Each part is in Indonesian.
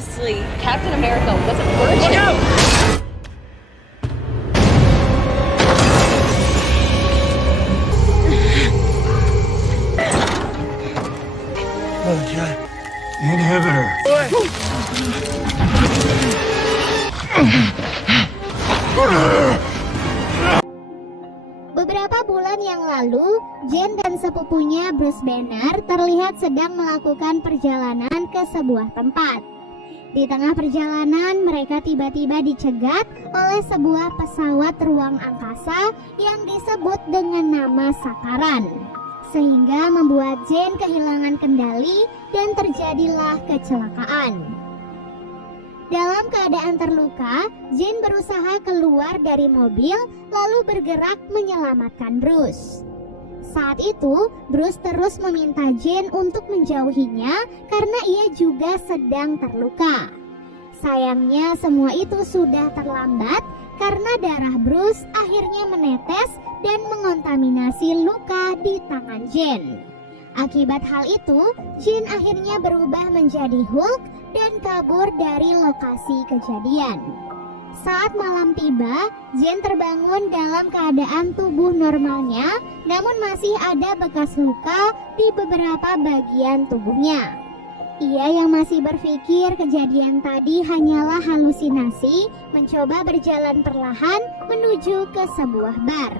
Obviously, Captain America was a virgin. Look out! Oh, God. Inhibitor. Beberapa bulan yang lalu, Jane dan sepupunya Bruce Banner terlihat sedang melakukan perjalanan ke sebuah tempat. Di tengah perjalanan, mereka tiba-tiba dicegat oleh sebuah pesawat ruang angkasa yang disebut dengan nama Sakaran, sehingga membuat Jane kehilangan kendali dan terjadilah kecelakaan. Dalam keadaan terluka, Jane berusaha keluar dari mobil lalu bergerak menyelamatkan Bruce. Saat itu, Bruce terus meminta Jane untuk menjauhinya karena ia juga sedang terluka. Sayangnya semua itu sudah terlambat karena darah Bruce akhirnya menetes dan mengontaminasi luka di tangan Jane. Akibat hal itu, Jane akhirnya berubah menjadi Hulk dan kabur dari lokasi kejadian. Saat malam tiba, Jane terbangun dalam keadaan tubuh normalnya, namun masih ada bekas luka di beberapa bagian tubuhnya. Ia yang masih berpikir kejadian tadi hanyalah halusinasi, mencoba berjalan perlahan menuju ke sebuah bar.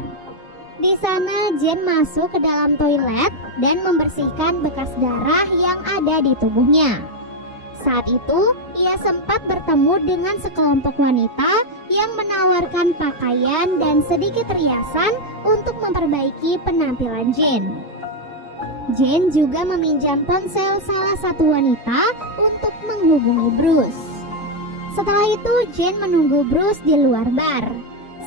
Di sana, Jane masuk ke dalam toilet dan membersihkan bekas darah yang ada di tubuhnya. Saat itu, ia sempat bertemu dengan sekelompok wanita yang menawarkan pakaian dan sedikit riasan untuk memperbaiki penampilan Jane. Jane juga meminjam ponsel salah satu wanita untuk menghubungi Bruce. Setelah itu, Jane menunggu Bruce di luar bar.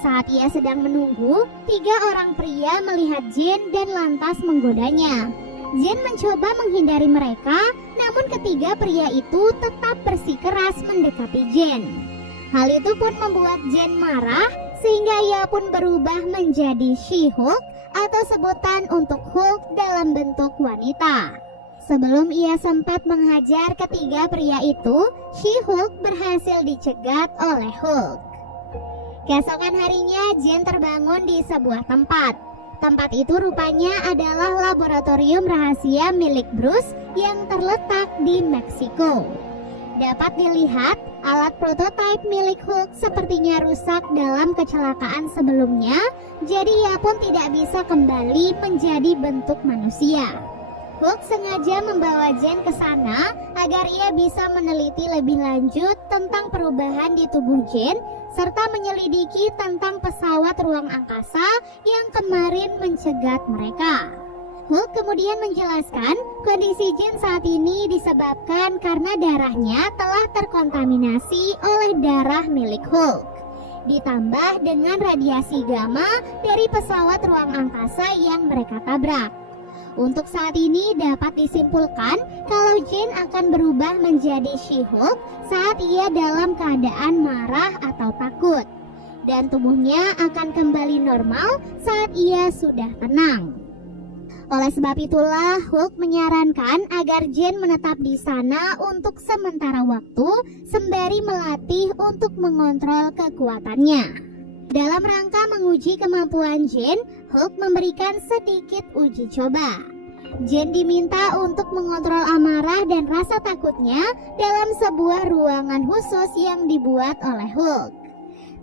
Saat ia sedang menunggu, 3 orang pria melihat Jane dan lantas menggodanya. Jane mencoba menghindari mereka, namun ketiga pria itu tetap bersikeras mendekati Jane. Hal itu pun membuat Jane marah, sehingga ia pun berubah menjadi She-Hulk atau sebutan untuk Hulk dalam bentuk wanita. Sebelum ia sempat menghajar ketiga pria itu, She-Hulk berhasil dicegat oleh Hulk. Keesokan harinya, Jane terbangun di sebuah tempat. Tempat itu rupanya adalah laboratorium rahasia milik Bruce yang terletak di Meksiko. Dapat dilihat, alat prototipe milik Hulk sepertinya rusak dalam kecelakaan sebelumnya, jadi ia pun tidak bisa kembali menjadi bentuk manusia. Hulk sengaja membawa Jane ke sana agar ia bisa meneliti lebih lanjut tentang perubahan di tubuh Jane serta menyelidiki tentang pesawat ruang angkasa yang kemarin mencegat mereka. Hulk kemudian menjelaskan kondisi Jane saat ini disebabkan karena darahnya telah terkontaminasi oleh darah milik Hulk, ditambah dengan radiasi gamma dari pesawat ruang angkasa yang mereka tabrak. Untuk saat ini dapat disimpulkan kalau Jane akan berubah menjadi She-Hulk saat ia dalam keadaan marah atau takut, dan tubuhnya akan kembali normal saat ia sudah tenang. Oleh sebab itulah Hulk menyarankan agar Jane menetap di sana untuk sementara waktu sembari melatih untuk mengontrol kekuatannya. Dalam rangka menguji kemampuan Jane, Hulk memberikan sedikit uji coba. Jane diminta untuk mengontrol amarah dan rasa takutnya dalam sebuah ruangan khusus yang dibuat oleh Hulk.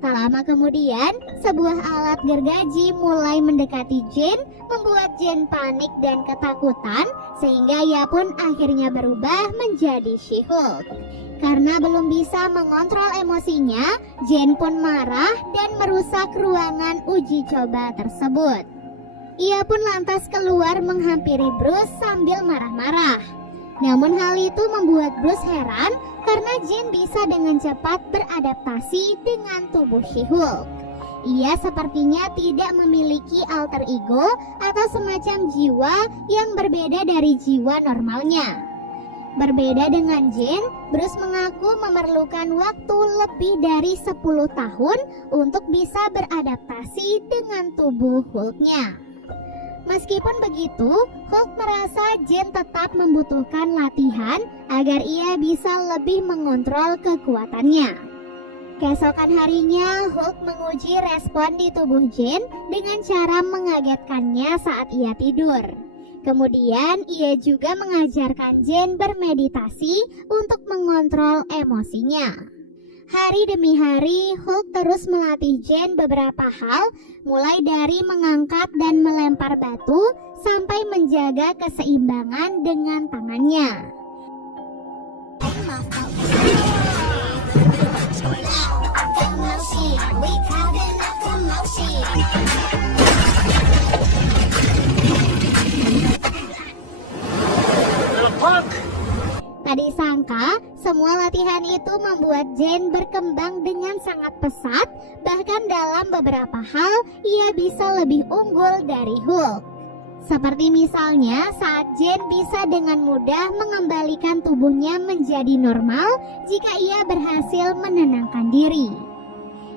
Tak lama kemudian, sebuah alat gergaji mulai mendekati Jane, membuat Jane panik dan ketakutan, sehingga ia pun akhirnya berubah menjadi She-Hulk. Karena belum bisa mengontrol emosinya, Jane pun marah dan merusak ruangan uji coba tersebut. Ia pun lantas keluar menghampiri Bruce sambil marah-marah. Namun hal itu membuat Bruce heran karena Jane bisa dengan cepat beradaptasi dengan tubuh She-Hulk. Ia sepertinya tidak memiliki alter ego atau semacam jiwa yang berbeda dari jiwa normalnya. Berbeda dengan Jane, Bruce mengaku memerlukan waktu lebih dari 10 tahun untuk bisa beradaptasi dengan tubuh Hulk-nya. Meskipun begitu, Hulk merasa Jane tetap membutuhkan latihan agar ia bisa lebih mengontrol kekuatannya. Keesokan harinya, Hulk menguji respon di tubuh Jane dengan cara mengagetkannya saat ia tidur. Kemudian, ia juga mengajarkan Jane bermeditasi untuk mengontrol emosinya. Hari demi hari, Hulk terus melatih Jane beberapa hal, mulai dari mengangkat dan melempar batu sampai menjaga keseimbangan dengan tangannya. Tak disangka, semua latihan itu membuat Jane berkembang dengan sangat pesat. Bahkan dalam beberapa hal, ia bisa lebih unggul dari Hulk. Seperti misalnya saat Jane bisa dengan mudah mengembalikan tubuhnya menjadi normal jika ia berhasil menenangkan diri.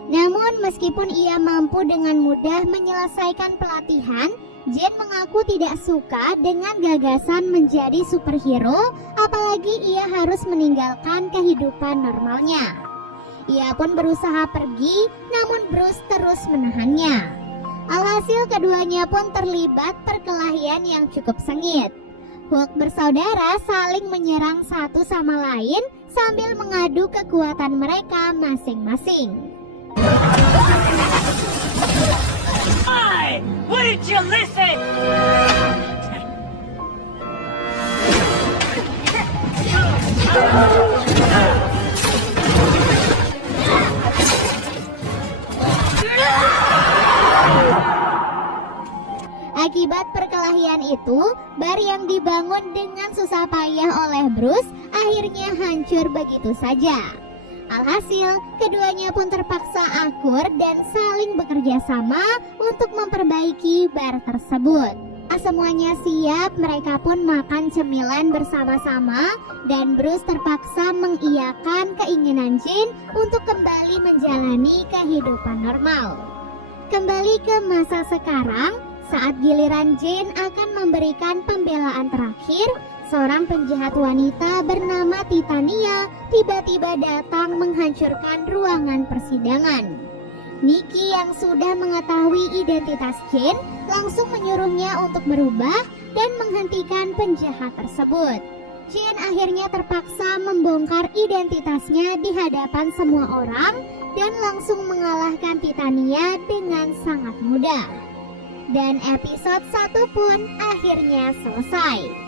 Namun meskipun ia mampu dengan mudah menyelesaikan pelatihan, Jane mengaku tidak suka dengan gagasan menjadi superhero, apalagi ia harus meninggalkan kehidupan normalnya. Ia pun berusaha pergi, namun Bruce terus menahannya. Alhasil keduanya pun terlibat perkelahian yang cukup sengit. Hulk bersaudara saling menyerang satu sama lain sambil mengadu kekuatan mereka masing-masing. Wouldn't you listen? Akibat perkelahian itu, bar yang dibangun dengan susah payah oleh Bruce akhirnya hancur begitu saja. Alhasil, keduanya pun terpaksa akur dan saling bekerja sama untuk memperbaiki bar tersebut. Semuanya siap, mereka pun makan cemilan bersama-sama dan Bruce terpaksa mengiyakan keinginan Jane untuk kembali menjalani kehidupan normal. Kembali ke masa sekarang, saat giliran Jane akan memberikan pembelaan terakhir, seorang penjahat wanita bernama Titania tiba-tiba datang menghancurkan ruangan persidangan. Nikki yang sudah mengetahui identitas Jane langsung menyuruhnya untuk berubah dan menghentikan penjahat tersebut. Jane akhirnya terpaksa membongkar identitasnya di hadapan semua orang dan langsung mengalahkan Titania dengan sangat mudah. Dan episode 1 pun akhirnya selesai.